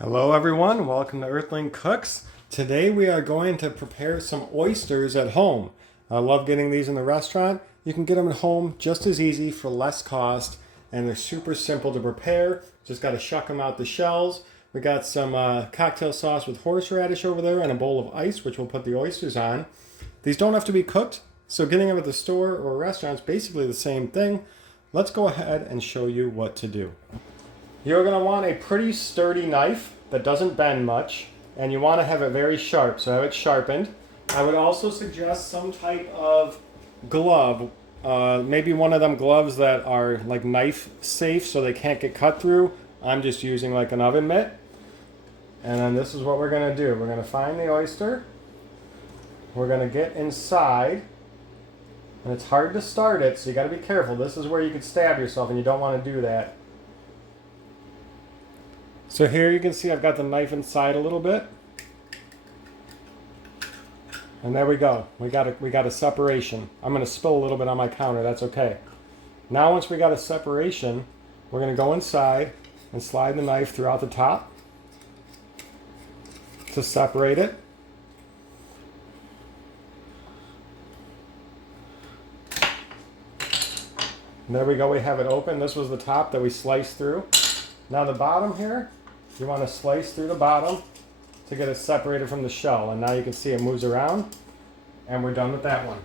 Hello everyone, welcome to Earthling Cooks. Today we are going to prepare some oysters at home. I love getting these in the restaurant. You can get them at home just as easy for less cost, and they're super simple to prepare. Just got to shuck them out the shells. We got some cocktail sauce with horseradish over there and a bowl of ice, which we'll put the oysters on. These don't have to be cooked, so getting them at the store or restaurant is basically the same thing. Let's go ahead and show you what to do. You're going to want a pretty sturdy knife that doesn't bend much, and you want to have it very sharp, so have it sharpened. I would also suggest some type of glove, maybe one of them gloves that are like knife safe so they can't get cut through. I'm just using like an oven mitt. And then this is what we're going to do. We're going to find the oyster. We're going to get inside, and it's hard to start it, so you got to be careful. This is where you could stab yourself, and you don't want to do that. So here you can see I've got the knife inside a little bit. And there we go. We got a separation. I'm going to spill a little bit on my counter. That's okay. Now once we got a separation, we're going to go inside and slide the knife throughout the top to separate it. And there we go. We have it open. This was the top that we sliced through. Now the bottom here, you want to slice through the bottom to get it separated from the shell. And now you can see it moves around, and we're done with that one.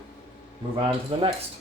Move on to the next.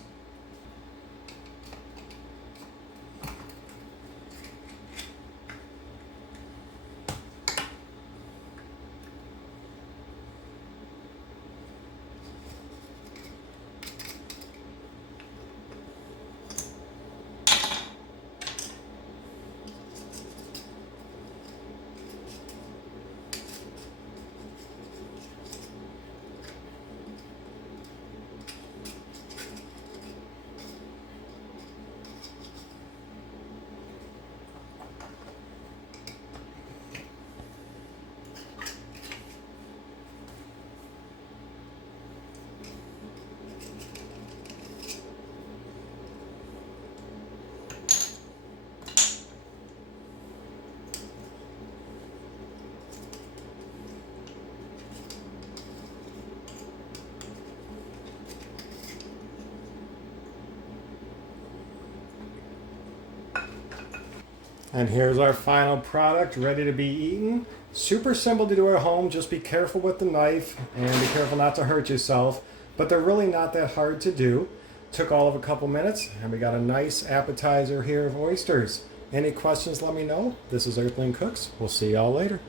And here's our final product, ready to be eaten. Super simple to do at home. Just be careful with the knife and be careful not to hurt yourself. But they're really not that hard to do. Took all of a couple minutes, and we got a nice appetizer here of oysters. Any questions, let me know. This is Earthling Cooks. We'll see y'all later.